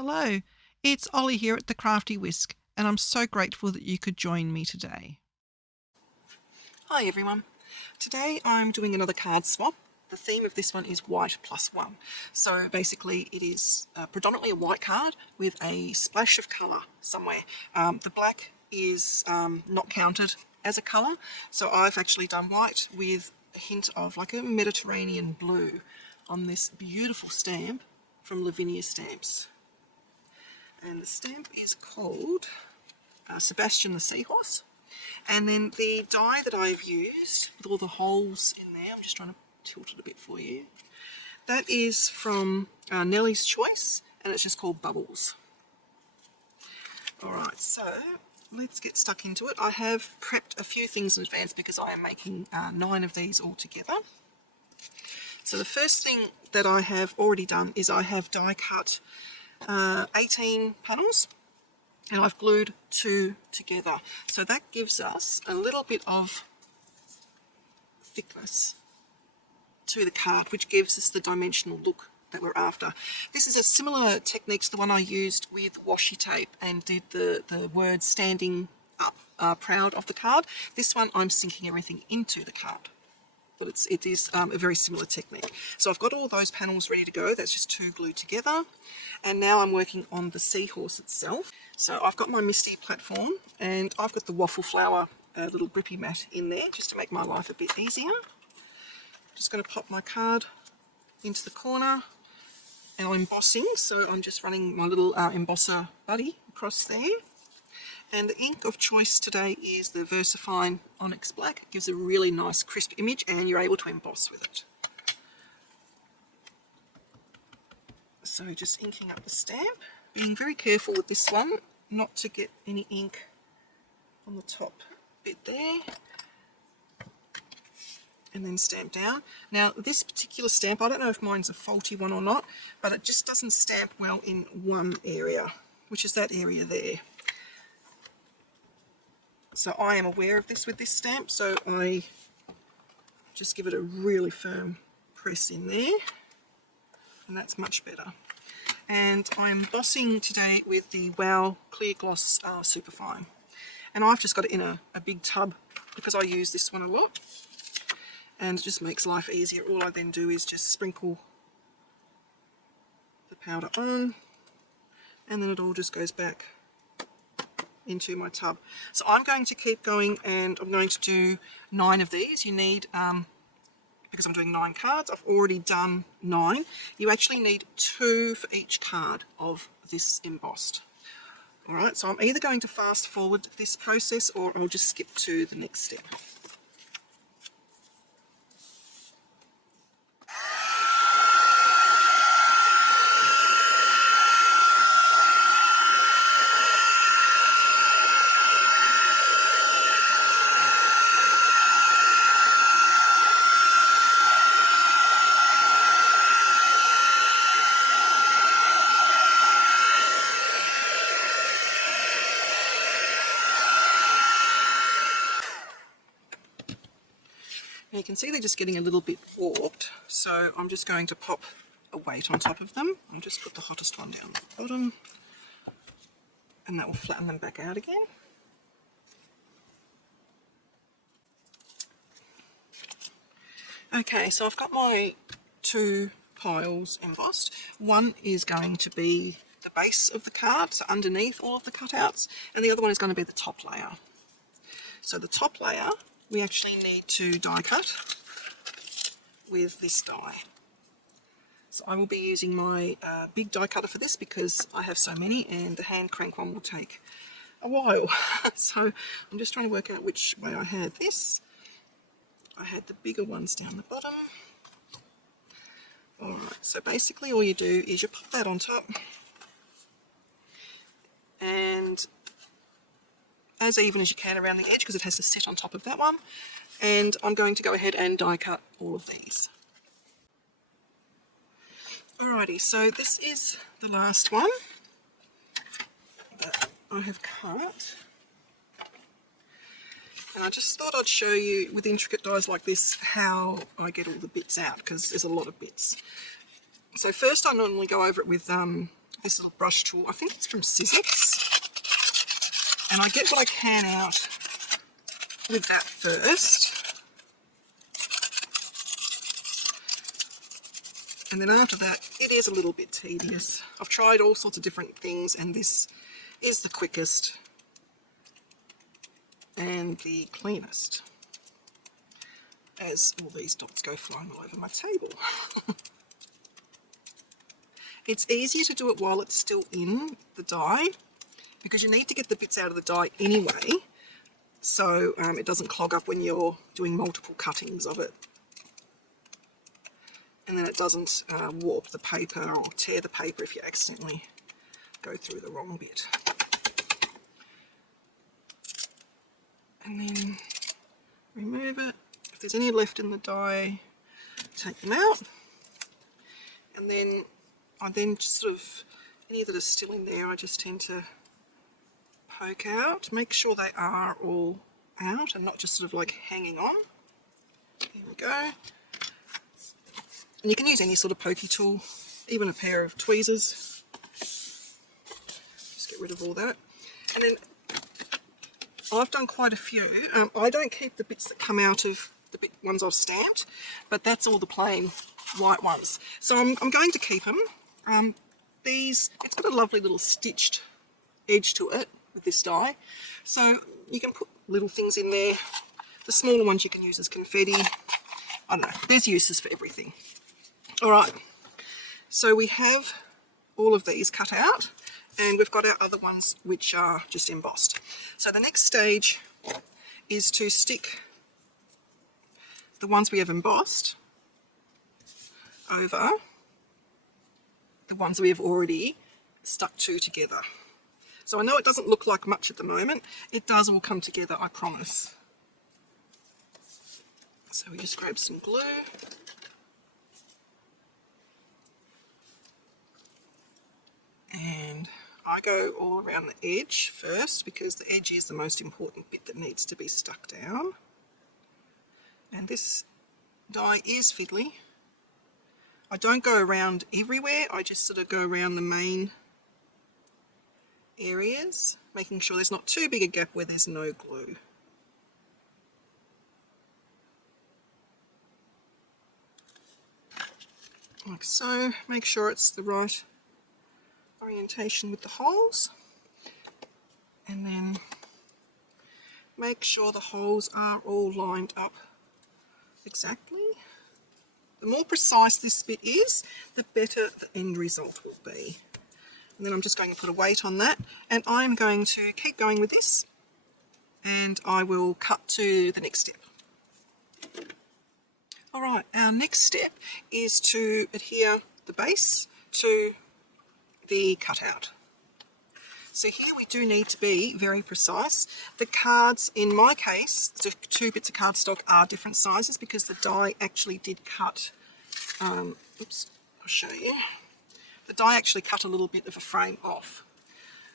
Hello, it's Ollie here at the Crafty Whisk, and I'm so grateful that you could join me today. Hi everyone. Today I'm doing another card swap. The theme of this one is white plus one. So basically it is predominantly a white card with a splash of colour somewhere. The black is not counted as a colour, so I've actually done white with a hint of like a Mediterranean blue on this beautiful stamp from Lavinia Stamps. And the stamp is called Sebastian the Seahorse. And then the die that I've used with all the holes in there, I'm just trying to tilt it a bit for you, that is from Nellie's Choice, and it's just called Bubbles. Alright, so let's get stuck into it. I have prepped a few things in advance because I am making 9 of these all together. So the first thing that I have already done is I have die cut 18 panels, and I've glued 2 together. So that gives us a little bit of thickness to the card, which gives us the dimensional look that we're after. This is a similar technique to the one I used with washi tape and did the words standing up, proud of the card. This one I'm sinking everything into the card. But it is a very similar technique. So I've got all those panels ready to go. That's just 2 glued together. And now I'm working on the seahorse itself. So I've got my Misty platform, and I've got the waffle flower little grippy mat in there just to make my life a bit easier. Just going to pop my card into the corner, and I'm embossing, so I'm just running my little embosser buddy across there. And the ink of choice today is the VersaFine Onyx Black. It gives a really nice crisp image and you're able to emboss with it. So just inking up the stamp, being very careful with this one not to get any ink on the top bit there, and then stamp down. Now this particular stamp, I don't know if mine's a faulty one or not, but it just doesn't stamp well in one area, which is that area there. So I am aware of this with this stamp, so I just give it a really firm press in there, and that's much better. And I'm embossing today with the Wow Clear Gloss Superfine. And I've just got it in a big tub because I use this one a lot, and it just makes life easier. All I then do is just sprinkle the powder on, and then it all just goes back into my tub. So I'm going to keep going, and I'm going to do 9 of these. You need, because I'm doing 9 cards, I've already done 9. You actually need 2 for each card of this embossed. Alright, so I'm either going to fast forward this process or I'll just skip to the next step. You can see they're just getting a little bit warped, so I'm just going to pop a weight on top of them and just put the hottest one down the bottom, and that will flatten them back out again. Okay, so I've got my 2 piles embossed. One is going to be the base of the card, so underneath all of the cutouts, and the other one is going to be the top layer. So the top layer we actually need to die cut with this die. So I will be using my big die cutter for this because I have so many, and the hand crank one will take a while. So I'm just trying to work out which way I had this. I had the bigger ones down the bottom. Alright, so basically all you do is you pop that on top, and as even as you can around the edge because it has to sit on top of that one. And I'm going to go ahead and die cut all of these. Alrighty, so this is the last one that I have cut. And I just thought I'd show you with intricate dies like this how I get all the bits out, because there's a lot of bits. So first I normally go over it with this little brush tool. I think it's from Scissors. And I get what I can out with that first. And then after that, it is a little bit tedious. I've tried all sorts of different things, and this is the quickest and the cleanest, as all these dots go flying all over my table. It's easier to do it while it's still in the die, because you need to get the bits out of the die anyway, so it doesn't clog up when you're doing multiple cuttings of it. And then it doesn't warp the paper or tear the paper if you accidentally go through the wrong bit. And then remove it. If there's any left in the die, take them out. And then I just sort of, any that are still in there, I just tend to poke out. Make sure they are all out and not just sort of like hanging on. There we go. And you can use any sort of pokey tool, even a pair of tweezers. Just get rid of all that. And then I've done quite a few. I don't keep the bits that come out of the ones I've stamped, but that's all the plain white ones. So I'm going to keep them. It's got a lovely little stitched edge to it with this die. So you can put little things in there. The smaller ones you can use as confetti. I don't know, there's uses for everything. Alright, so we have all of these cut out, and we've got our other ones which are just embossed. So the next stage is to stick the ones we have embossed over the ones we have already stuck two together. So I know it doesn't look like much at the moment. It does all come together, I promise. So we just grab some glue. And I go all around the edge first, because the edge is the most important bit that needs to be stuck down. And this die is fiddly. I don't go around everywhere, I just sort of go around the main areas, making sure there's not too big a gap where there's no glue. Like so. Make sure it's the right orientation with the holes, and then make sure the holes are all lined up exactly. The more precise this bit is, the better the end result will be. And then I'm just going to put a weight on that, and I'm going to keep going with this, and I will cut to the next step. Alright, our next step is to adhere the base to the cutout. So here we do need to be very precise. The cards, in my case, the two bits of cardstock are different sizes because the die actually did cut, oops, I'll show you. The die actually cut a little bit of a frame off.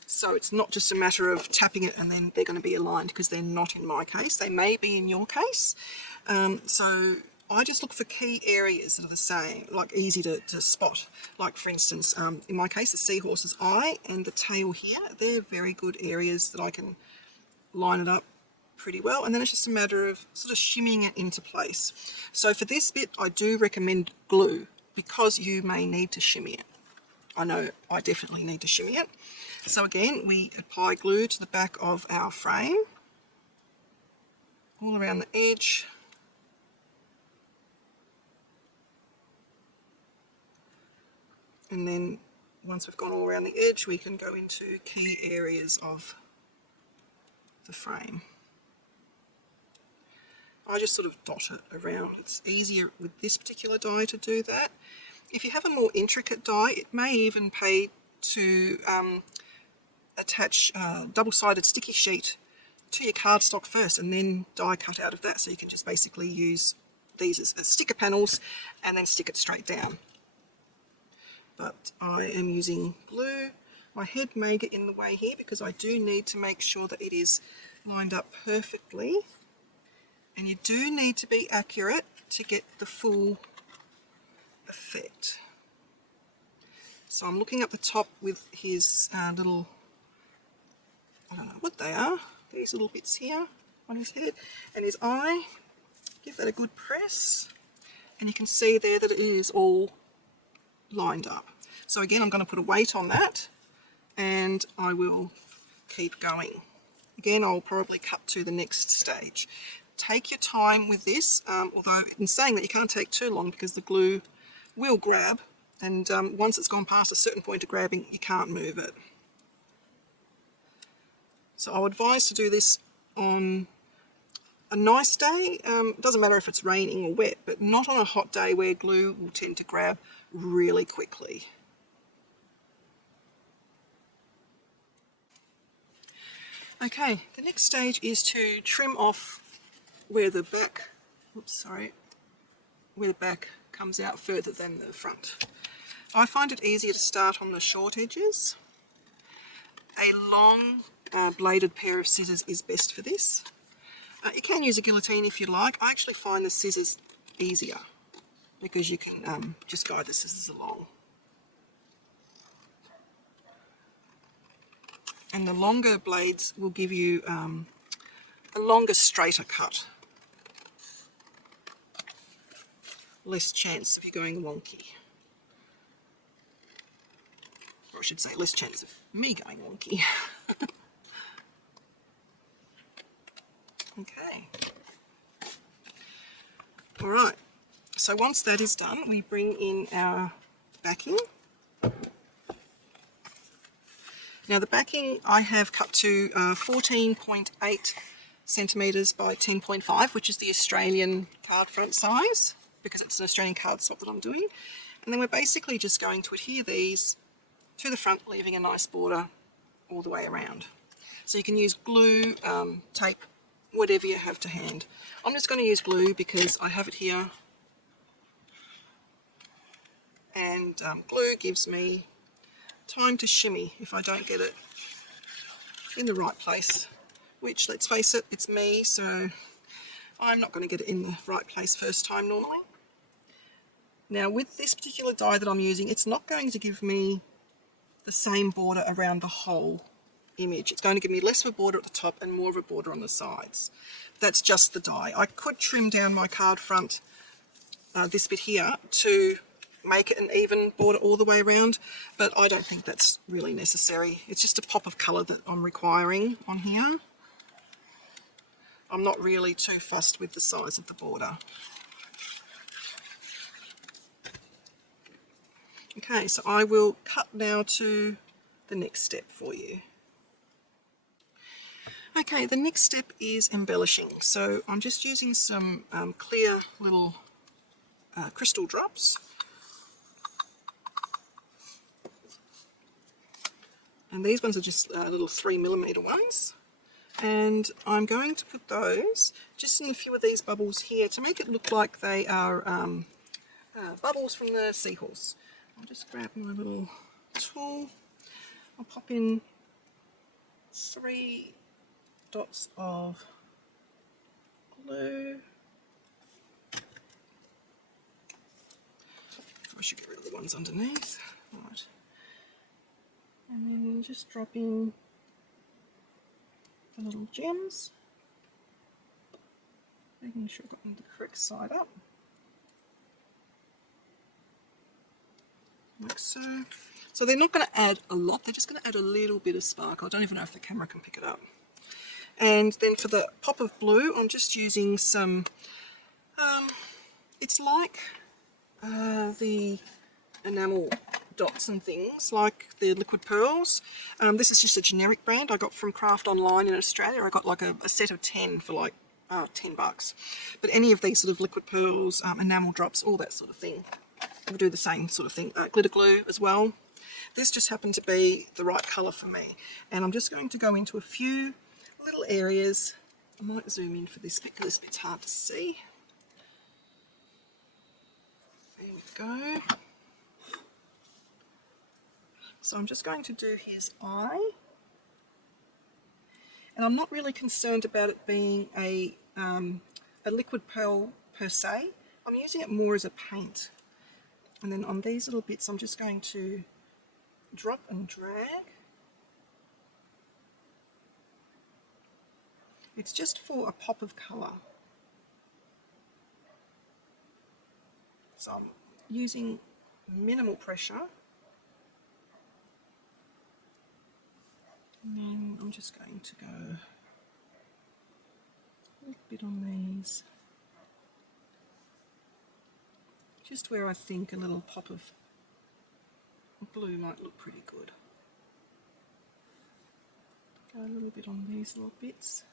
So it's not just a matter of tapping it and then they're going to be aligned, because they're not in my case. They may be in your case. So I just look for key areas that are the same, like easy to spot. Like for instance, in my case, the seahorse's eye and the tail here, they're very good areas that I can line it up pretty well. And then it's just a matter of sort of shimmying it into place. So for this bit, I do recommend glue, because you may need to shimmy it. I know I definitely need to shimmy it. So again, we apply glue to the back of our frame, all around the edge. And then once we've gone all around the edge, we can go into key areas of the frame. I just sort of dot it around. It's easier with this particular die to do that. If you have a more intricate die, it may even pay to attach a double-sided sticky sheet to your cardstock first and then die cut out of that, so you can just basically use these as sticker panels and then stick it straight down. But I am using glue. My head may get in the way here because I do need to make sure that it is lined up perfectly, and you do need to be accurate to get the full effect. So I'm looking up the top with his little, I don't know what they are, these little bits here on his head, and his eye. Give that a good press, and you can see there that it is all lined up. So again, I'm going to put a weight on that, and I will keep going. Again, I'll probably cut to the next stage. Take your time with this, although in saying that you can't take too long because the glue will grab, and once it's gone past a certain point of grabbing, you can't move it. So I would advise to do this on a nice day. It doesn't matter if it's raining or wet, but not on a hot day where glue will tend to grab really quickly. Okay, the next stage is to trim off where the back, where the back comes out further than the front. I find it easier to start on the short edges. A long bladed pair of scissors is best for this. You can use a guillotine if you like. I actually find the scissors easier because you can just guide the scissors along. And the longer blades will give you a longer, straighter cut. Less chance of you going wonky. Or I should say less chance of me going wonky. Okay. Alright, so once that is done, we bring in our backing. Now the backing I have cut to 14.8 centimetres by 10.5, which is the Australian card front size, because it's an Australian cardstock that I'm doing. And then we're basically just going to adhere these to the front, leaving a nice border all the way around. So you can use glue, tape, whatever you have to hand. I'm just going to use glue because I have it here, and glue gives me time to shimmy if I don't get it in the right place, which, let's face it, it's me, so I'm not going to get it in the right place first time normally. Now with this particular die that I'm using, it's not going to give me the same border around the whole image. It's going to give me less of a border at the top and more of a border on the sides. That's just the die. I could trim down my card front, this bit here, to make it an even border all the way around, but I don't think that's really necessary. It's just a pop of colour that I'm requiring on here. I'm not really too fussed with the size of the border. Okay, so I will cut now to the next step for you. Okay, the next step is embellishing. So I'm just using some clear little crystal drops. And these ones are just little 3mm ones. And I'm going to put those just in a few of these bubbles here to make it look like they are bubbles from the seahorse. I'll just grab my little tool. I'll pop in 3 dots of glue. I should get rid of the ones underneath. Right. And then just drop in the little gems, making sure I've got them the correct side up, like so. So they're not going to add a lot, they're just going to add a little bit of sparkle. I don't even know if the camera can pick it up. And then for the pop of blue, I'm just using some, it's like the enamel dots and things, like the liquid pearls. This is just a generic brand I got from Craft Online in Australia. I got like a set of 10 for like $10. But any of these sort of liquid pearls, enamel drops, all that sort of thing, will do the same sort of thing. Glitter glue as well. This just happened to be the right colour for me. And I'm just going to go into a few little areas. I might zoom in for this bit because this bit's hard to see. There we go. So I'm just going to do his eye, and I'm not really concerned about it being a liquid pearl per se. I'm using it more as a paint. And then on these little bits I'm just going to drop and drag. It's just for a pop of colour. So I'm using minimal pressure. And then I'm just going to go a little bit on these. Just where I think a little pop of blue might look pretty good. Go a little bit on these little bits.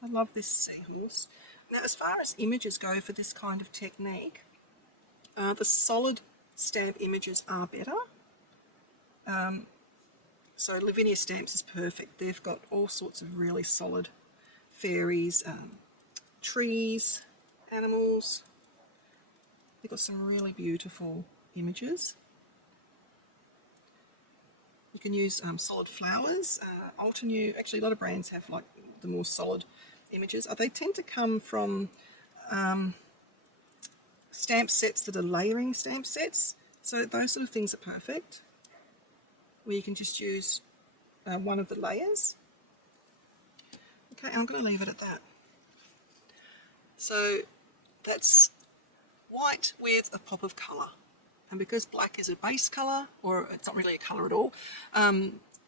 I love this seahorse. Now, as far as images go for this kind of technique, the solid stamp images are better. So Lavinia Stamps is perfect. They've got all sorts of really solid fairies, trees, animals. They've got some really beautiful images. You can use solid flowers. Altenew, actually a lot of brands have like the more solid images. They tend to come from stamp sets that are layering stamp sets. So those sort of things are perfect, where you can just use one of the layers. Okay, I'm going to leave it at that. So that's white with a pop of colour. And because black is a base colour, or it's not really a colour at all,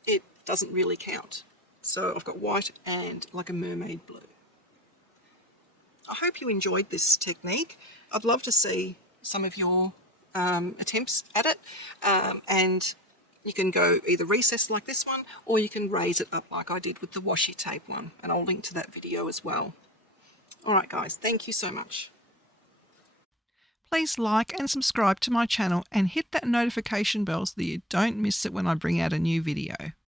it doesn't really count. So I've got white and like a mermaid blue. I hope you enjoyed this technique. I'd love to see some of your attempts at it, and you can go either recessed like this one, or you can raise it up like I did with the washi tape one, and I'll link to that video as well. Alright guys, thank you so much. Please like and subscribe to my channel and hit that notification bell so that you don't miss it when I bring out a new video.